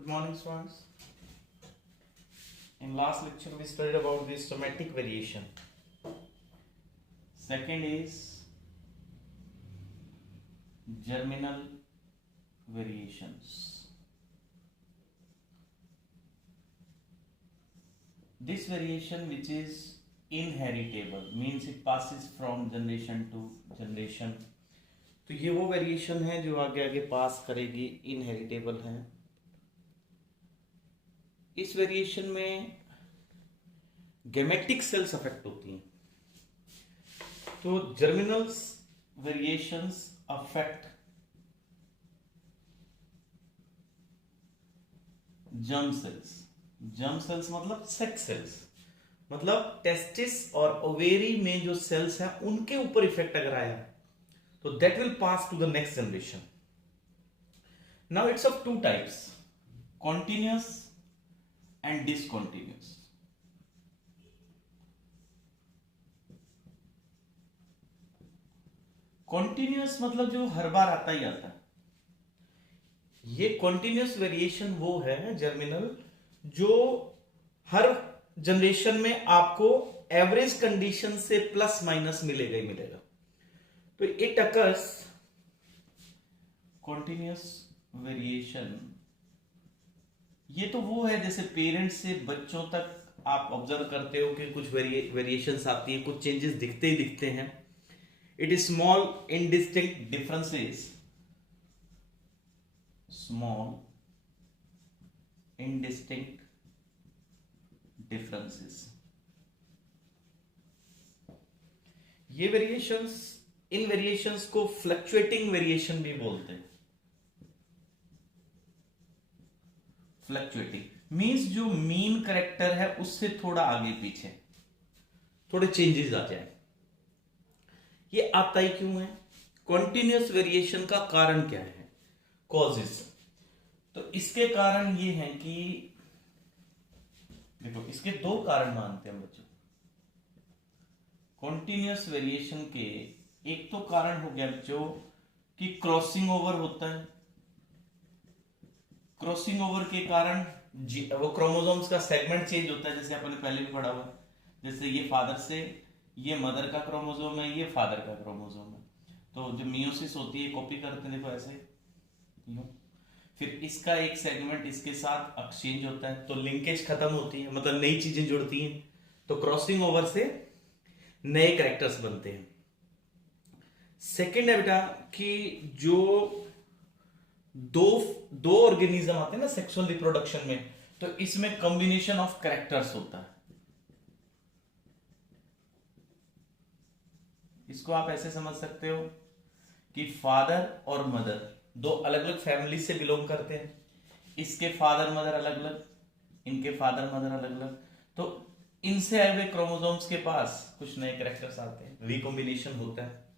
Good morning, students. In last lecture, we studied about the somatic variation. Second is germinal variations. This variation, which is inheritable, means it passes from generation to generation. तो ये वो variation है जो आगे आगे पास करेगी, inheritable है. इस वेरिएशन में गेमेटिक सेल्स अफेक्ट होती हैं. तो germinal variations affect germ cells. Germ cells मतलब सेक्स सेल्स, मतलब टेस्टिस और ओवेरी में जो सेल्स हैं उनके ऊपर इफेक्ट अगर आया तो that will pass to the next generation. Now it's of two types, continuous and discontinuous. Continuous मतलब जो हर बार आता ही आता है. ये continuous variation वो है जर्मिनल जो हर जनरेशन में आपको एवरेज कंडीशन से प्लस माइनस मिलेगा ही मिलेगा. तो इट अकर्स कॉन्टिन्यूस वेरिएशन. ये तो वो है जैसे पेरेंट्स से बच्चों तक आप ऑब्जर्व करते हो कि कुछ वेरिएशंस आती है, कुछ चेंजेस दिखते ही दिखते हैं. It is small indistinct differences, small indistinct differences. ये वेरिएशंस, इन वेरिएशंस को फ्लक्चुएटिंग वेरिएशन भी बोलते हैं. फ्लक्चुएटिंग मींस जो मीन करेक्टर है उससे थोड़ा आगे पीछे थोड़े चेंजेस आ जाए. ये आता ही क्यों है? कॉन्टिन्यूस वेरिएशन का कारण क्या है? कॉजेस. तो इसके कारण ये है कि देखो, इसके दो कारण मानते हैं बच्चों कॉन्टिन्यूस वेरिएशन के. एक तो कारण हो गया बच्चों कि क्रॉसिंग ओवर होता है. क्रॉसिंग ओवर के कारण वो क्रोमोसोम्स का सेगमेंट चेंज होता है, जैसे अपन ने पहले भी पढ़ा हुआ. जैसे ये फादर से ये मदर का क्रोमोसोम है, ये फादर का क्रोमोसोम है. तो जो मियोसिस होती है कॉपी करते हैं, देखो ऐसे यूं. फिर इसका एक सेगमेंट इसके साथ एक्सचेंज होता है तो लिंकेज खत्म होती है, मतलब नई चीजें जुड़ती हैं. तो क्रॉसिंग ओवर से नए कैरेक्टर्स बनते हैं. सेकेंड है बेटा कि जो दो ऑर्गेनिज्म आते हैं ना सेक्सुअल रिप्रोडक्शन में, तो इसमें कॉम्बिनेशन ऑफ कैरेक्टर्स होता है. इसको आप ऐसे समझ सकते हो कि फादर और मदर दो अलग अलग फैमिली से बिलोंग करते हैं. इसके फादर मदर अलग अलग, इनके फादर मदर अलग अलग. तो इनसे आए हुए क्रोमोसोम्स के पास कुछ नए कैरेक्टर्स आते हैं, रिकॉम्बिनेशन होता है.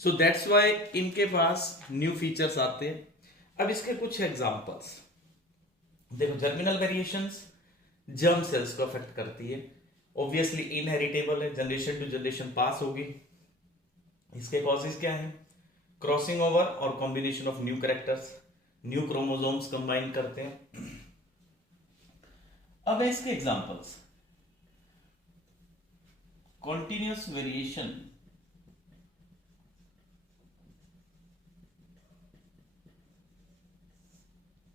सो दैट्स वाई इनके पास न्यू फीचर्स आते हैं. अब इसके कुछ एग्जांपल्स देखो. जर्मिनल वेरिएशंस जर्म सेल्स को अफेक्ट करती है. ऑब्वियसली इनहेरिटेबल है, जनरेशन टू जनरेशन पास होगी. इसके कॉजेज क्या है? क्रॉसिंग ओवर और combination of new characters, new chromosomes combine करते हैं. अब है इसके एग्जांपल्स. कॉन्टिन्यूस वेरिएशन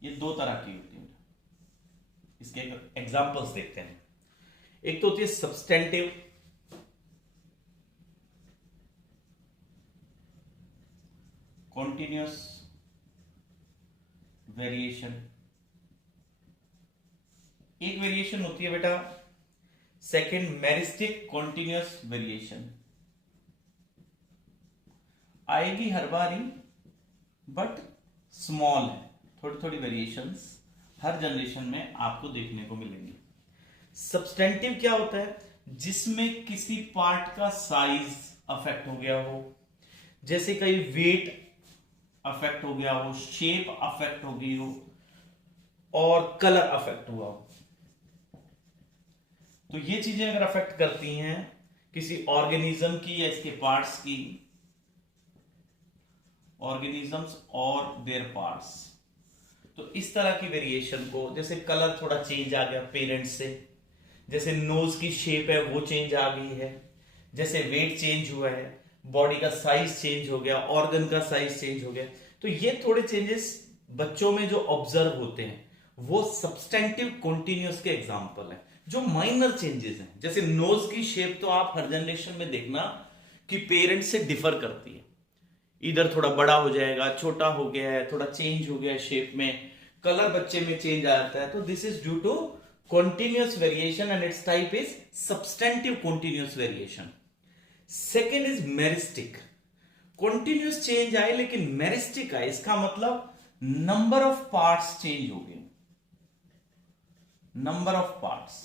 ये दो तरह की होती है. इसके एग्जांपल्स देखते हैं. एक तो होती है सब्सटेंटिव, कॉन्टिन्यूस वेरिएशन. एक वेरिएशन होती है बेटा सेकेंड मेरिस्टिक कॉन्टिन्यूस वेरिएशन. आएगी हर बार ही बट स्मॉल है. थोड़ी थोड़ी वेरिएशंस हर जनरेशन में आपको देखने को मिलेंगी. सब्सटेंटिव क्या होता है? जिसमें किसी पार्ट का साइज अफेक्ट हो गया हो, जैसे कहीं वेट अफेक्ट हो गया हो, शेप अफेक्ट हो गई हो और कलर अफेक्ट हुआ हो. तो ये चीजें अगर अफेक्ट करती हैं किसी ऑर्गेनिज्म की या इसके पार्ट्स की, organisms or their parts, तो इस तरह की वेरिएशन को, जैसे कलर थोड़ा चेंज आ गया पेरेंट्स से, जैसे नोज की शेप है वो चेंज आ गई है, जैसे वेट चेंज हुआ है, बॉडी का साइज चेंज हो गया, ऑर्गन का साइज चेंज हो गया, तो ये थोड़े चेंजेस बच्चों में जो ऑब्जर्व होते हैं वो सब्सटेंटिव कॉन्टिन्यूअस के एग्जांपल है। जो माइनर चेंजेस हैं, जैसे नोज की शेप तो आप हर जनरेशन में देखना कि पेरेंट्स से डिफर करती है, इधर थोड़ा बड़ा हो जाएगा, छोटा हो गया है, थोड़ा चेंज हो गया है शेप में, कलर बच्चे में चेंज आ जाता है, तो this is due to continuous variation and its type is substantive continuous variation. Second is meristic. Continuous change आए लेकिन meristic आए, इसका मतलब number of parts change हो गए, number of parts।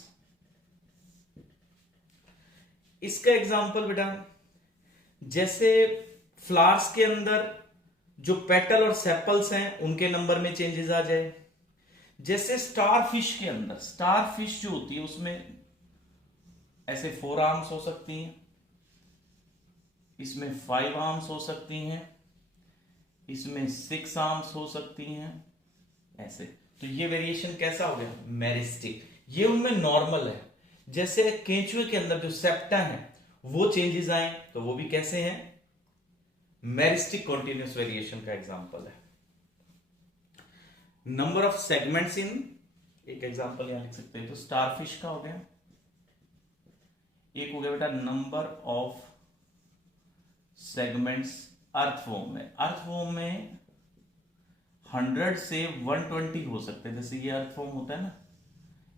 इसका एग्जांपल बेटा, जैसे फ्लावर्स के अंदर जो पेटल और सेपल्स हैं उनके नंबर में चेंजेस आ जाए, जैसे स्टार फिश के अंदर, स्टार फिश जो होती है उसमें ऐसे 4 आर्म्स हो सकती हैं, इसमें 5 आर्म्स हो सकती हैं, इसमें 6 आर्म्स हो सकती हैं, ऐसे। तो ये वेरिएशन कैसा हो गया? मेरिस्टिक। ये उनमें नॉर्मल है। जैसे केंचुए के अंदर जो सेप्टा है वो चेंजेस आए तो वो भी कैसे हैं? मेरिस्टिक कॉन्टिन्यूस वेरिएशन का एग्जांपल है। नंबर ऑफ सेगमेंट्स इन, एक एग्जांपल यहां लिख सकते हैं, तो स्टारफिश का हो गया। एक हो गया बेटा नंबर ऑफ सेगमेंट्स अर्थवॉर्म में। अर्थवॉर्म में 100 से 120 हो सकते हैं। जैसे ये अर्थवॉर्म होता है ना,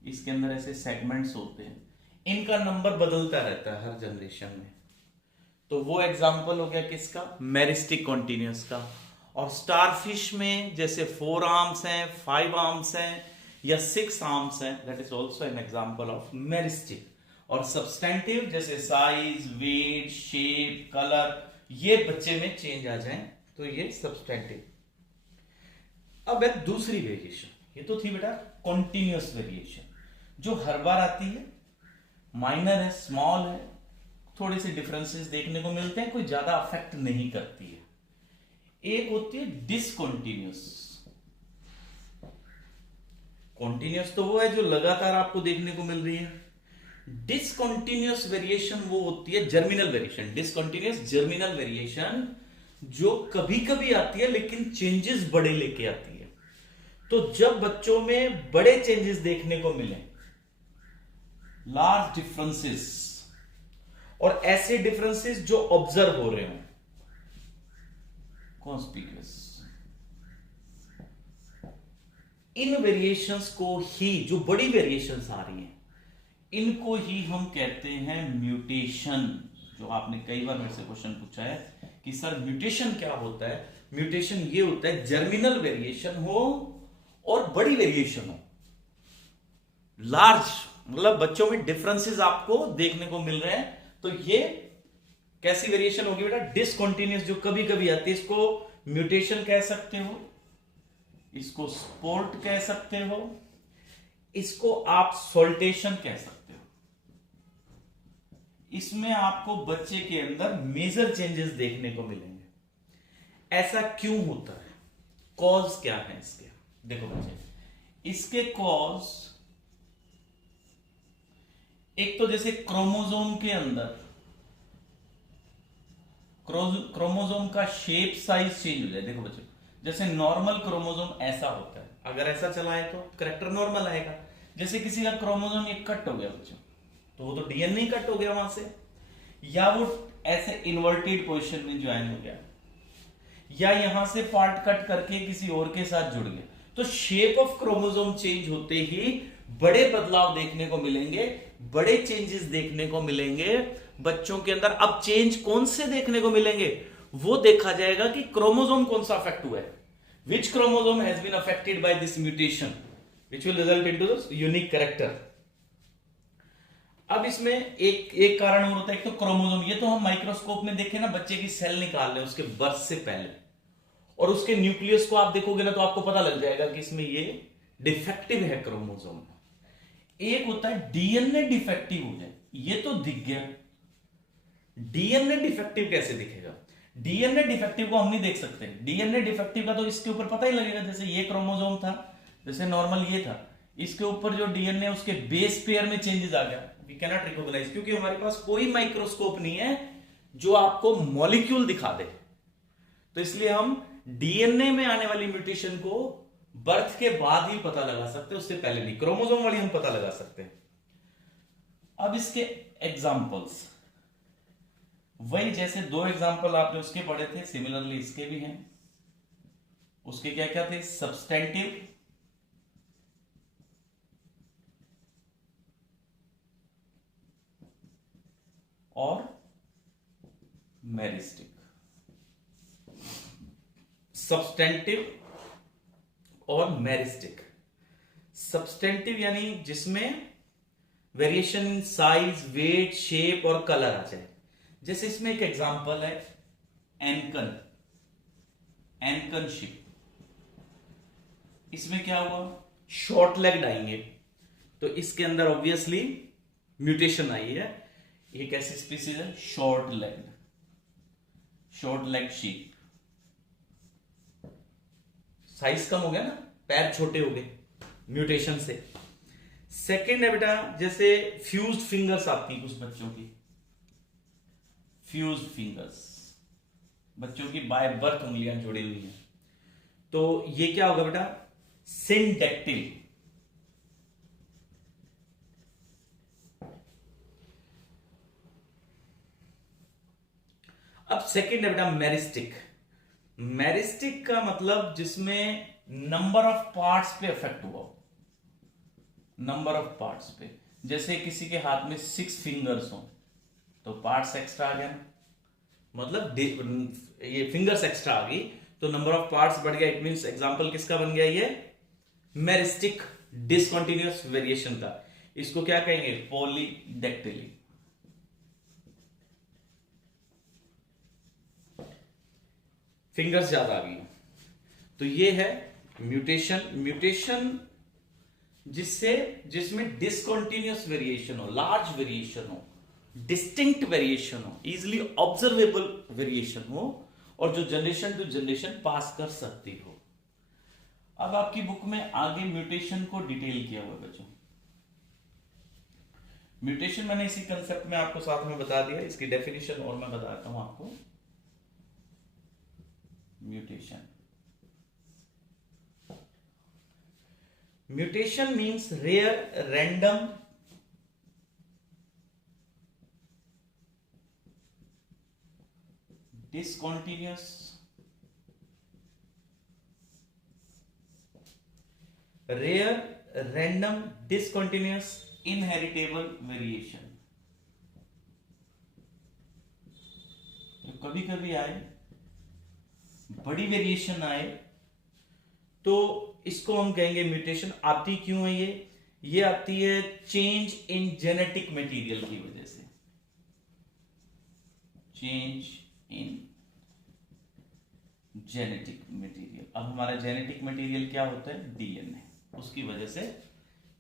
इसके अंदर ऐसे सेगमेंट्स होते हैं, इनका नंबर बदलता रहता है हर जनरेशन में। तो वो एग्जांपल हो गया किसका? मेरिस्टिक कॉन्टिन्यूस का। और स्टारफिश में जैसे 4 आर्म्स हैं, 5 आर्म्स हैं या 6 आर्म्स हैं, that is also an example of meristic. और सब्सटेंटिव जैसे साइज, वेट, शेप, कलर, ये बच्चे में चेंज आ जाए तो ये सब्सटेंटिव। अब है दूसरी वेरिएशन, ये तो थी बेटा कॉन्टिन्यूअस वेरिएशन जो हर बार आती है, माइनर है, स्मॉल है, थोड़े से डिफरेंसेस देखने को मिलते हैं, कोई ज्यादा अफेक्ट नहीं करती है। एक होती है डिसकंटिन्यूअस। कॉन्टिन्यूअस तो वो है जो लगातार आपको देखने को मिल रही है। डिसकंटिन्यूअस वेरिएशन वो होती है germinal variation. Discontinuous germinal variation जो कभी कभी आती है लेकिन चेंजेस बड़े लेके आती है। तो जब बच्चों में बड़े चेंजेस देखने को मिले, लार्ज डिफरेंसेस, और ऐसे डिफरेंसेस जो ऑब्जर्व हो रहे हो, कॉन्स्पिक्यूअस, इन वेरिएशंस को ही, जो बड़ी वेरिएशंस आ रही हैं, इनको ही हम कहते हैं म्यूटेशन। जो आपने कई बार मेरे से क्वेश्चन पूछा है कि सर म्यूटेशन क्या होता है? म्यूटेशन ये होता है जर्मिनल वेरिएशन हो और बड़ी वेरिएशन हो, लार्ज, मतलब बच्चों में डिफरेंसेस आपको देखने को मिल रहे हैं। तो ये कैसी वेरिएशन होगी बेटा? डिसकंटिन्यूअस, जो कभी कभी आती है। इसको म्यूटेशन कह सकते हो, इसको स्पोर्ट कह सकते हो, इसको आप सोल्टेशन कह सकते हो। इसमें आपको बच्चे के अंदर मेजर चेंजेस देखने को मिलेंगे। ऐसा क्यों होता है? कॉज क्या है इसके? देखो बच्चे, इसके कॉज एक तो जैसे क्रोमोसोम के अंदर क्रोमोसोम का शेप, साइज चेंज हो जाए। देखो बच्चों, जैसे नॉर्मल क्रोमोसोम ऐसा होता है, अगर ऐसा चलाए तो कैरेक्टर नॉर्मल आएगा। जैसे किसी का क्रोमोसोम ये कट हो गया बच्चों, तो वो तो डीएनए कट हो गया वहां से, या वो ऐसे इन्वर्टेड पोजीशन में ज्वाइन हो गया, या यहां से पार्ट कट करके किसी और के साथ जुड़ गया। तो शेप ऑफ क्रोमोसोम चेंज होते ही बड़े बदलाव देखने को मिलेंगे, बड़े चेंजेस देखने को मिलेंगे बच्चों के अंदर। अब चेंज कौन से देखने को मिलेंगे वो देखा जाएगा कि क्रोमोसोम कौन सा अफेक्ट हुआ है, which chromosome has been affected by this mutation which will result into this unique character. अब इसमें एक कारण और होता है, एक तो क्रोमोसोम, ये तो हम माइक्रोस्कोप में देखें ना, बच्चे की सेल निकाल रहे हैं उसके बर्थ से पहले, और उसके न्यूक्लियस को आप देखोगे ना तो आपको पता लग जाएगा कि इसमें ये डिफेक्टिव है क्रोमोसोम। एक होता है डीएनए डिफेक्टिव हो जाए, ये तो दिख गया। डीएनए डिफेक्टिव कैसे दिखेगा? डीएनए डिफेक्टिव को हम नहीं देख सकते। डीएनए डिफेक्टिव का तो इसके ऊपर पता ही लगेगा, जैसे ये क्रोमोसोम था, जैसे नॉर्मल ये था, इसके ऊपर जो डीएनए उसके बेस पेयर में चेंजेस आ गया, वी कैन नॉट रिकॉग्नाइज, क्योंकि हमारे पास कोई माइक्रोस्कोप नहीं है जो आपको मॉलिक्यूल दिखा दे। तो इसलिए हम डीएनए में आने वाली म्यूटेशन को बर्थ के बाद ही पता लगा सकते हैं, उससे पहले नहीं। क्रोमोसोम वाली हम पता लगा सकते हैं। अब इसके एग्जाम्पल्स, वही जैसे दो एग्जाम्पल आपने उसके पढ़े थे, सिमिलरली इसके भी हैं। उसके क्या क्या थे? सब्सटेंटिव और मेरिस्टिक। सब्सटेंटिव और मेरिस्टिक। सब्सटेंटिव यानी जिसमें variation in size, weight, shape और कलर आ जाए। जैसे इसमें एक एग्जांपल है एनकन शिप। इसमें क्या हुआ? शॉर्ट लेग्ड आएंगे, तो इसके अंदर ऑब्वियसली म्यूटेशन आई है। ये कैसी स्पीसीज है? Short leg sheep. साइज कम हो गया ना, पैर छोटे हो गए म्यूटेशन से। सेकेंड है बेटा, जैसे फ्यूज्ड फिंगर्स आती है कुछ बच्चों की, फ्यूज्ड फिंगर्स, बच्चों की बाय बर्थ उंगलियां जुड़ी हुई हैं, तो ये क्या होगा बेटा? सिंडेक्टिल। अब सेकेंड है बेटा मेरिस्टिक। मेरिस्टिक का मतलब जिसमें नंबर ऑफ पार्ट्स पे इफेक्ट हुआ हो, नंबर ऑफ पार्ट्स पे। जैसे किसी के हाथ में 6 फिंगर्स हो तो पार्ट्स एक्स्ट्रा आ गया, मतलब ये फिंगर्स एक्स्ट्रा आ गई तो नंबर ऑफ पार्ट्स बढ़ गया। इट मींस एग्जांपल किसका बन गया? ये मेरिस्टिक डिसकंटिन्यूअस वेरिएशन का। इसको क्या कहेंगे? पॉलीडेक्टिली। फिंगर्स ज्यादा आ गई, तो ये है म्यूटेशन जिसमें डिसकंटिन्यूअस वेरिएशन हो, लार्ज वेरिएशन हो, डिस्टिंक्ट वेरिएशन हो, इजिली ऑब्जर्वेबल वेरिएशन हो, और जो जनरेशन टू जनरेशन पास कर सकती हो। अब आपकी बुक में आगे म्यूटेशन को डिटेल किया हुआ बच्चों। म्यूटेशन मैंने इसी कंसेप्ट में आपको साथ में बता दिया, इसकी डेफिनेशन और मैं बताता हूं आपको। Mutation means rare, random, discontinuous, rare, random, discontinuous, inheritable variation। तो कभी कभी आए, बड़ी वेरिएशन आए, तो इसको हम कहेंगे म्यूटेशन। आती क्यों है ये आती है चेंज इन जेनेटिक मटेरियल की वजह से। Change in genetic material. अब हमारा जेनेटिक मटेरियल क्या होता है? डीएनए। उसकी वजह से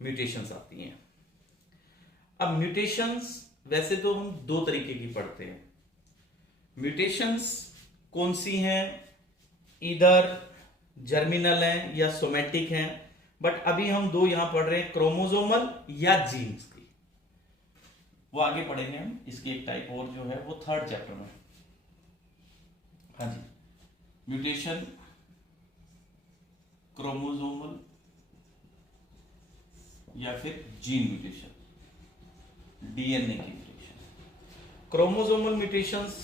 म्यूटेशंस आती हैं। अब म्यूटेशंस वैसे तो हम दो तरीके की पढ़ते हैं। म्यूटेशंस कौन सी हैं? इधर जर्मिनल हैं या सोमेटिक हैं, बट अभी हम दो यहां पढ़ रहे हैं, क्रोमोसोमल या जीन्स की। वो आगे पढ़ेंगे हम। इसकी एक टाइप और जो है वो 3rd चैप्टर में। हाँ जी, म्यूटेशन क्रोमोसोमल या फिर जीन म्यूटेशन, डीएनए की म्यूटेशन। क्रोमोसोमल म्यूटेशंस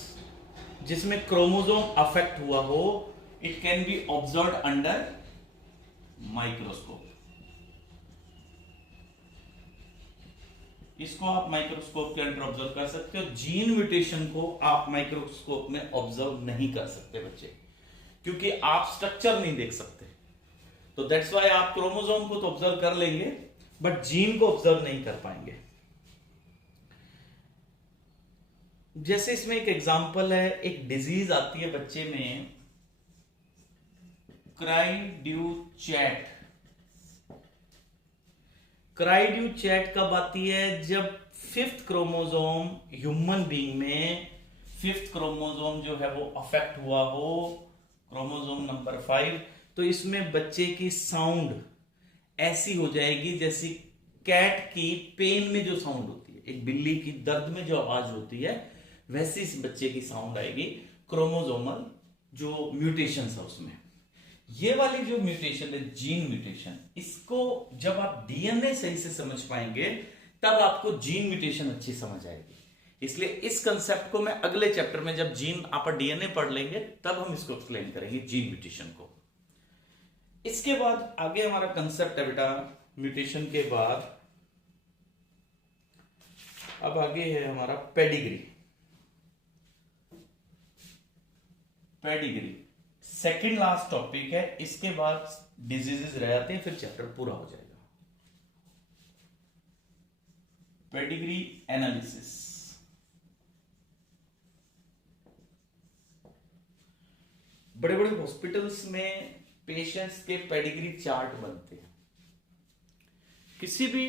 जिसमें क्रोमोसोम अफेक्ट हुआ हो, it can be observed under microscope. इसको आप माइक्रोस्कोप के अंदर ऑब्जर्व कर सकते हो। जीन म्यूटेशन को आप माइक्रोस्कोप में ऑब्जर्व नहीं कर सकते बच्चे, क्योंकि आप स्ट्रक्चर नहीं देख सकते। तो दैट्स वाई आप क्रोमोसोम को तो ऑब्जर्व कर लेंगे, बट जीन को ऑब्जर्व नहीं कर पाएंगे। जैसे इसमें एक एग्जांपल है, एक डिजीज आती है बच्चे में, क्राइड्यूचैट। क्राइड्यूचैट कब आती है? जब 5th क्रोमोसोम ह्यूमन बीइंग में 5th क्रोमोसोम जो है वो अफेक्ट हुआ हो, क्रोमोसोम नंबर 5, तो इसमें बच्चे की साउंड ऐसी हो जाएगी जैसी कैट की पेन में जो साउंड होती है, एक बिल्ली की दर्द में जो आवाज होती है, वैसी इस बच्चे की साउंड आएगी। क्रोमोसोमल जो म्यूटेशन है उसमें, ये वाली जो म्यूटेशन है जीन म्यूटेशन, इसको जब आप डीएनए सही से समझ पाएंगे तब आपको जीन म्यूटेशन अच्छी समझ आएगी। इसलिए इस कंसेप्ट को मैं अगले चैप्टर में, जब जीन आप डीएनए पढ़ लेंगे तब हम इसको एक्सप्लेन करेंगे, जीन म्यूटेशन को। इसके बाद आगे हमारा कंसेप्ट है बेटा, म्यूटेशन के बाद अब आगे है हमारा pedigree. Pedigree second last topic है, इसके बाद डिजीजेस रह जाते हैं, फिर चैप्टर पूरा हो जाएगा। Pedigree analysis. बड़े बड़े हॉस्पिटल्स में पेशेंट्स के पेडिग्री चार्ट बनते हैं। किसी भी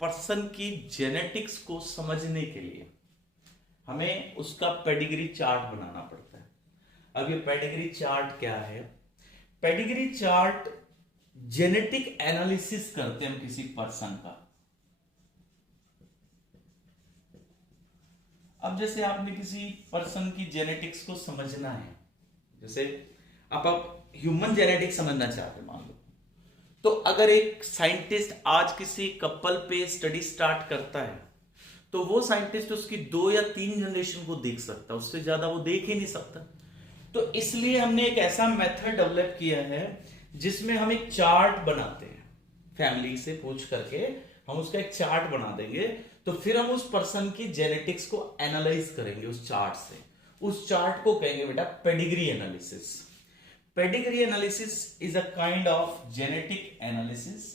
पर्सन की जेनेटिक्स को समझने के लिए हमें उसका पेडिग्री चार्ट बनाना पड़ता है। अब ये पेडिग्री चार्ट क्या है? पेडिग्री चार्ट जेनेटिक एनालिसिस करते हैं हम किसी पर्सन का। अब जैसे आपने किसी पर्सन की जेनेटिक्स को समझना है, जैसे आप ह्यूमन जेनेटिक्स समझना चाहते हैं मान लो, तो अगर एक साइंटिस्ट आज किसी कपल पे स्टडी स्टार्ट करता है तो वो साइंटिस्ट उसकी 2 या 3 जनरेशन को देख सकता है, उससे ज्यादा वो देख ही नहीं सकता। तो इसलिए हमने एक ऐसा मेथड डेवलप किया है जिसमें हम एक चार्ट बनाते हैं, फैमिली से पूछ करके हम उसका एक चार्ट बना देंगे, तो फिर हम उस पर्सन की जेनेटिक्स को एनालाइज करेंगे उस चार्ट से। उस चार्ट को कहेंगे बेटा pedigree analysis. Pedigree analysis is a kind of genetic analysis,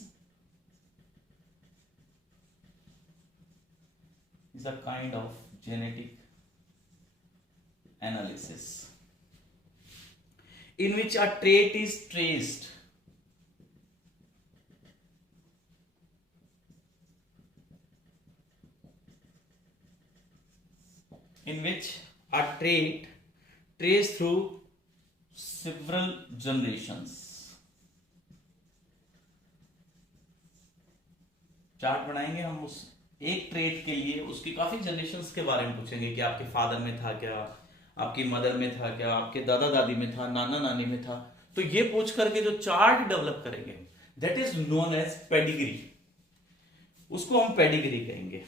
is a kind of genetic analysis in which a trait is traced traced through several generations। Chart बनाएंगे हम उस एक ट्रेट के लिए, उसकी काफी जनरेशंस के बारे में पूछेंगे कि आपके फादर में था क्या, आपकी मदर में था क्या, आपके दादा दादी में था, नाना नानी में था। तो ये पूछ करके जो चार्ट डेवलप करेंगे that is known as pedigree, उसको हम पेडिग्री कहेंगे।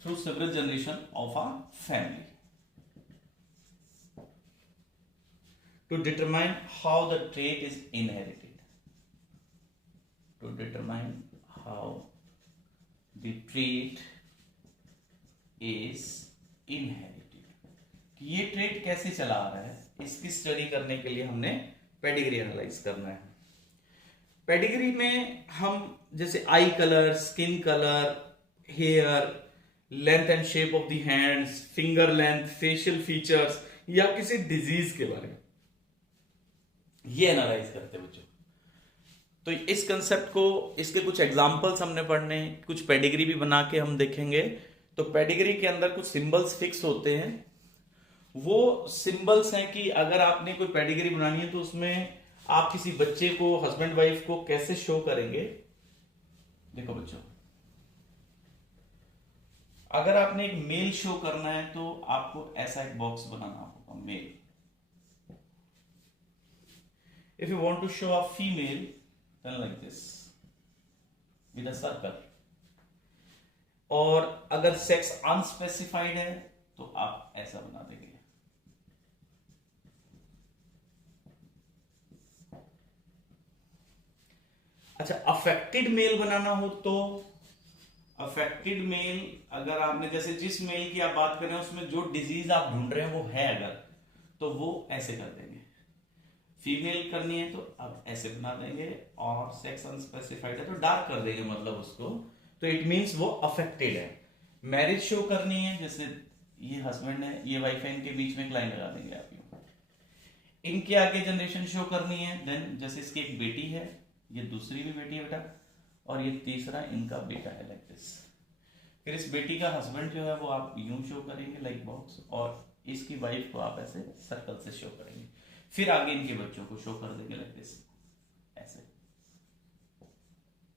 Through several generation of a family to determine how the trait is inherited, to determine how the trait is inherited, कि ये ट्रेट कैसे चला आ रहा है, इसकी स्टडी करने के लिए हमने पेडिग्री एनालाइज करना है। पेडिग्री में हम जैसे eye colour, skin colour, hair, length and shape of the hands, finger length, facial features या किसी डिजीज के बारे में ये एनालाइज करते हैं बच्चों। तो इस कंसेप्ट को, इसके कुछ एग्जांपल्स हमने पढ़ने, कुछ पेडिग्री भी बना के हम देखेंगे। तो पेडिग्री के अंदर कुछ सिंबल्स फिक्स होते हैं। वो सिंबल्स हैं कि अगर आपने कोई पेडिग्री बनानी है तो उसमें आप किसी बच्चे को, हस्बैंड वाइफ को कैसे शो करेंगे। देखो बच्चों, अगर आपने एक मेल शो करना है तो आपको ऐसा एक बॉक्स बनाना होगा, male. If you want to show a female like this with a circle, और अगर सेक्स अनस्पेसिफाइड है तो आप ऐसा बना देंगे। अच्छा, अफेक्टेड मेल बनाना हो तो अफेक्टेड मेल, अगर आपने जैसे जिस मेल की आप बात कर रहे हैं उसमें जो डिजीज आप ढूंढ रहे हैं वो है अगर, तो वो ऐसे कर देंगे। फीमेल करनी है तो अब ऐसे बना देंगे, और सेक्स अनस्पेसिफाइड है तो डार्क कर देंगे मतलब उसको, तो इट मींस वो अफेक्टेड है। मैरिज शो करनी है, जैसे ये हस्बैंड है, ये वाइफ है, इनके बीच में एक लाइन लगा देंगे आप यूं। इनके आगे जनरेशन शो करनी है, देन जैसे इसकी एक बेटी है, ये दूसरी भी बेटी है बेटा, और ये तीसरा इनका बेटा है, लाइक दिस। फिर इस बेटी का हस्बैंड जो है वो आप यूं शो करेंगे लाइक बॉक्स, और इसकी वाइफ को आप ऐसे सर्कल से शो करेंगे। फिर आगे इनके बच्चों को शो कर देंगे लाइक दिस, ऐसे।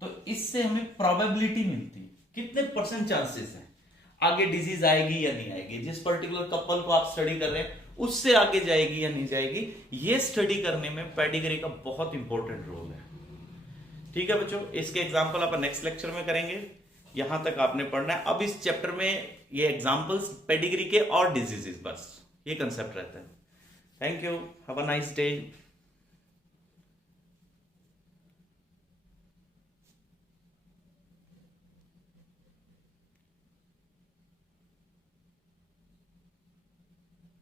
तो इससे हमें प्रोबेबिलिटी मिलती है, कितने परसेंट चांसेस हैं आगे डिजीज आएगी या नहीं आएगी। जिस पर्टिकुलर कपल को आप स्टडी कर रहे हैं उससे आगे जाएगी या नहीं जाएगी, ये स्टडी करने में पेडिग्री का बहुत इंपॉर्टेंट रोल है। ठीक है बच्चों, इसके एग्जाम्पल आप नेक्स्ट लेक्चर में करेंगे। यहां तक आपने पढ़ना है। अब इस चैप्टर में ये एग्जाम्पल्स पेडिग्री के और डिजीजेस, बस ये कंसेप्ट रहता है। Thank you, have a nice day.